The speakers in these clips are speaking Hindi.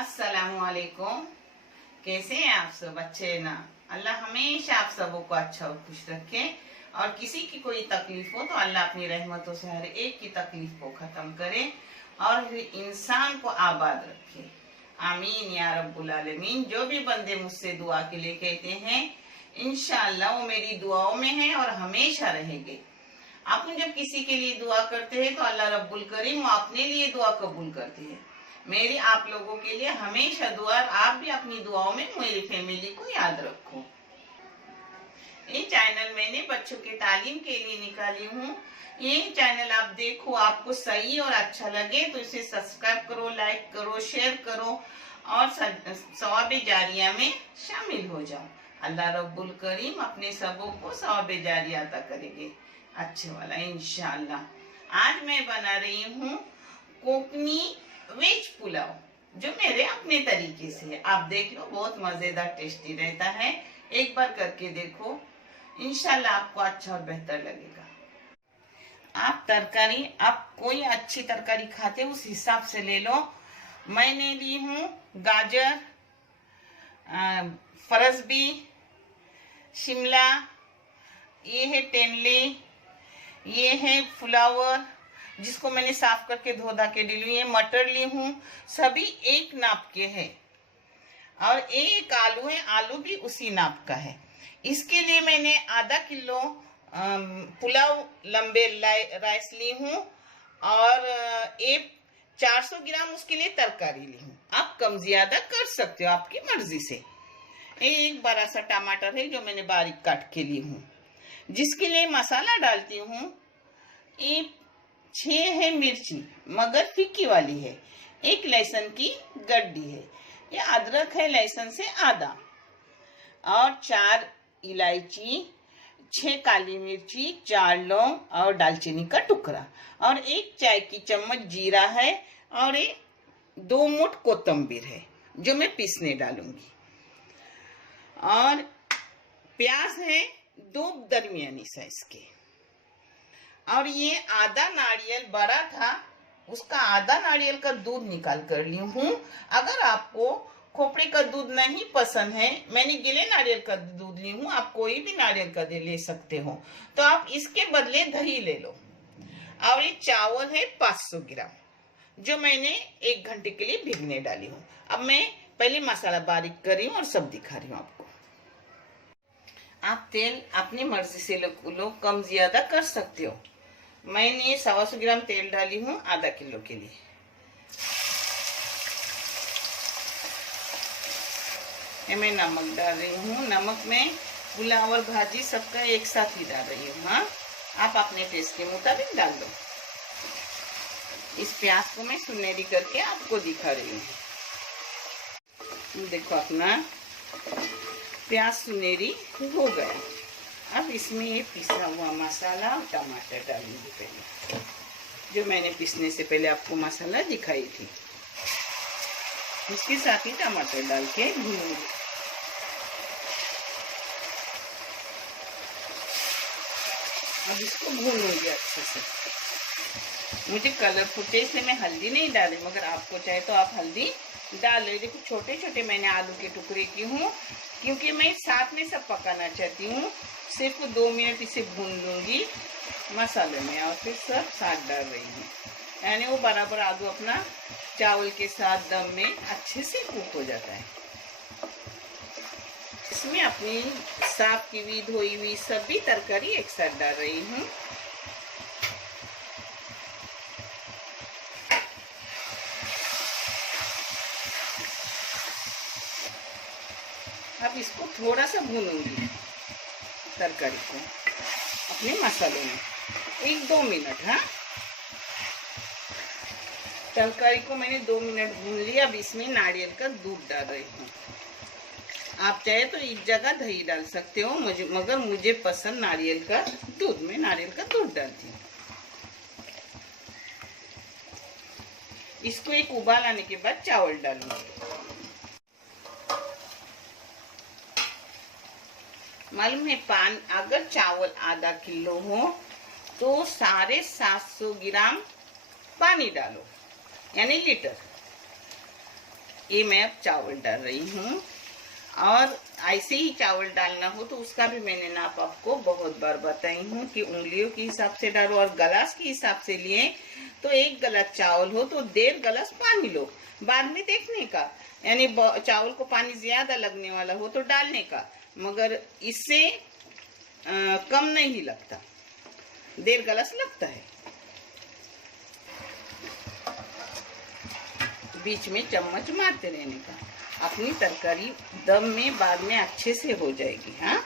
अस्सलामुअलैकुम। कैसे हैं आप सब? अच्छे ना? अल्लाह हमेशा आप सबों को अच्छा और खुश रखे, और किसी की कोई तकलीफ हो तो अल्लाह अपनी रहमतों से हर एक की तकलीफ को खत्म करे और इंसान को आबाद रखे। आमीन या रब्बुल आलमीन। जो भी बंदे मुझसे दुआ के लिए कहते हैं, इंशाअल्लाह वो मेरी दुआओं में है और हमेशा रहेंगे। आप जब किसी के लिए दुआ करते हैं तो अल्लाह रब्बुल करीम वो अपने लिए दुआ कबूल करते हैं। मेरी आप लोगों के लिए हमेशा दुआ, आप भी अपनी दुआओं में मेरी फैमिली को याद रखो। ये चैनल मैंने बच्चों के तालीम के लिए निकाली हूँ। ये चैनल आप देखो, आपको सही और अच्छा लगे तो इसे सब्सक्राइब करो, लाइक करो, शेयर करो और सवाब जारिया में शामिल हो जाओ। अल्लाह रब्बुल करीम अपने सबों को सवाब जारिया अता करेंगे, अच्छे वाला इंशाअल्लाह। आज मैं बना रही हूँ कोकनी वेज पुलाव, जो मेरे अपने तरीके से है। आप देख लो, बहुत मजेदार टेस्टी रहता है। एक बार करके देखो, इंशाल्लाह आपको अच्छा और बेहतर लगेगा। आप तरकारी, आप कोई अच्छी तरकारी खाते उस हिसाब से ले लो। मैंने ली हूँ गाजर, फरसबी, शिमला, ये है टेनले, ये है फ्लावर जिसको मैंने साफ करके धो धा के ली है, मटर ली हूँ, सभी एक नाप के हैं। और एक आलू है, आलू भी उसी नाप का है। इसके लिए मैंने आधा किलो पुलाव लंबे राइस ली हूँ और एक 400 ग्राम उसके लिए तरकारी ली हूँ। आप कम ज्यादा कर सकते हो आपकी मर्जी से। एक बड़ा सा टमाटर है जो मैंने बारीक काट के ली हूँ। जिसके लिए मसाला डालती हूँ, एक 6 है मिर्ची मगर फीकी वाली है, एक लहसुन की गड्डी है, ये अदरक है लहसुन से आधा, और 4 इलायची, 6 काली मिर्ची, 4 लौंग और दालचीनी का टुकड़ा, और 1 चाय की चम्मच जीरा है, और 2 मुठ कोतंबीर है जो मैं पीसने डालूंगी। और प्याज है 2 दरमियानी साइज के, और ये आधा नारियल बड़ा था, उसका आधा नारियल का दूध निकाल कर ली हूँ। अगर आपको खोपड़े का दूध नहीं पसंद है, मैंने गिले नारियल का दूध ली हूँ, आप कोई भी नारियल का ले सकते हो, तो आप इसके बदले दही ले लो। और ये चावल है 500 ग्राम जो मैंने 1 घंटे के लिए भिगने डाली हूँ। अब मैं पहले मसाला बारीक कर रही हूँ और सब दिखा रही हूँ आपको। आप तेल अपनी मर्जी से लो, कम ज्यादा कर सकते हो। मैंने 125 ग्राम तेल डाली हूँ आधा किलो के लिए। मैं नमक डाल रही हूँ। नमक में पुलाव और भाजी सबका एक साथ ही डाल रही हूँ। हाँ, आप अपने टेस्ट के मुताबिक डाल दो। इस प्याज को मैं सुनहरी करके आपको दिखा रही हूँ। देखो, अपना प्याज सुनहरी हो गया। अब इसमें ये पिसा हुआ मसाला और टमाटर डालूंगी पहले, जो मैंने पीसने से पहले आपको मसाला दिखाई थी। इसके साथ ही टमाटर डाल के भूनूंगी। अब इसको भूनूंगी अच्छे से। मुझे कलर फुटे इसलिए मैं हल्दी नहीं डाली, मगर आपको चाहे तो आप हल्दी डाल लो। देखो, छोटे छोटे मैंने आलू के टुकड़े की हूँ, क्योंकि मैं साथ में सब पकाना चाहती हूँ। सिर्फ 2 मिनट इसे भून लूंगी मसाले में और फिर सब साथ डाल रही हूँ, यानी वो बराबर आलू अपना चावल के साथ दम में अच्छे से कुक हो जाता है। इसमें अपनी साफ की हुई धोई हुई सभी तरकारी एक साथ डाल रही हूँ। अब इसको थोड़ा सा भूनूंगी तरकारी को अपने मसाले में, 1-2 मिनट। हाँ, तरकारी को मैंने 2 मिनट भून लिया। अब इसमें नारियल का दूध डाल रही हूँ। आप चाहे तो एक जगह दही डाल सकते हो, मगर मुझे पसंद नारियल का दूध, में नारियल का दूध डालती हूँ। इसको एक उबाल आने के बाद चावल डालूंगी। मालूम है, अगर चावल आधा किलो हो तो 750 ग्राम पानी डालो, यानी लीटर। ये मैं अब चावल डाल रही हूँ। और ऐसे ही चावल डालना हो तो उसका भी मैंने नाप आपको बहुत बार बताई हूँ कि उंगलियों के हिसाब से डालो, और गिलास के हिसाब से लिए तो 1 गिलास चावल हो तो 1.5 गिलास पानी लो। बाद में देखने का, यानी चावल को पानी ज्यादा लगने वाला हो तो डालने का, मगर इससे कम नहीं लगता, 1.5 गिलास लगता है। बीच में चम्मच मारते रहने का, अपनी तरकारी दम में बाद में अच्छे से हो जाएगी। हाँ,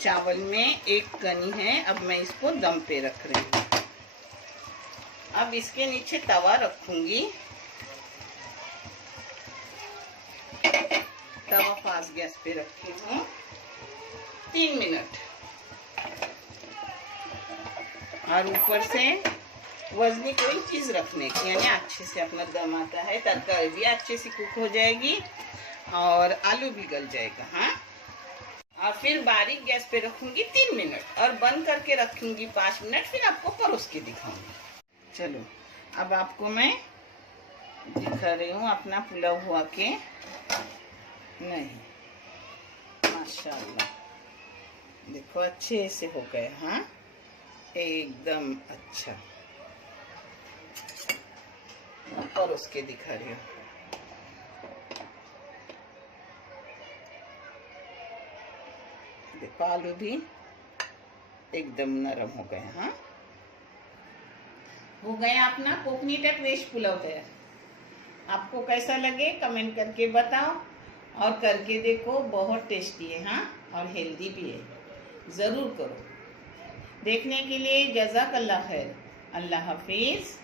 चावल में 1 कनी है, अब मैं इसको दम पे रख रही हूँ। अब इसके नीचे तवा रखूंगी। तवा फास्ट गैस पे रखी हूँ 3 मिनट, और ऊपर से वजनी कोई चीज रखने की, यानी अच्छे से अपना दम आता है, तरकारी भी अच्छे से कुक हो जाएगी और आलू भी गल जाएगा। हाँ, और फिर बारीक गैस पे रखूंगी 3 मिनट और बंद करके रखूंगी 5 मिनट, फिर आपको परोस के दिखाऊंगी। चलो, अब आपको मैं दिखा रही हूँ अपना पुलाव हुआ के नहीं। माशाल्लाह, देखो अच्छे से हो गए। हाँ, एकदम अच्छा। परोस के दिखा रही हूँ। देखो आलू भी एकदम नरम हो गए। हाँ, हो गया अपना कोकनी टाइप वेज पुलाव तैयार। आपको कैसा लगे कमेंट करके बताओ, और करके देखो, बहुत टेस्टी है। हाँ, और हेल्दी भी है, ज़रूर करो। देखने के लिए जज़ाकल्लाह खैर। अल्लाह हाफिज़।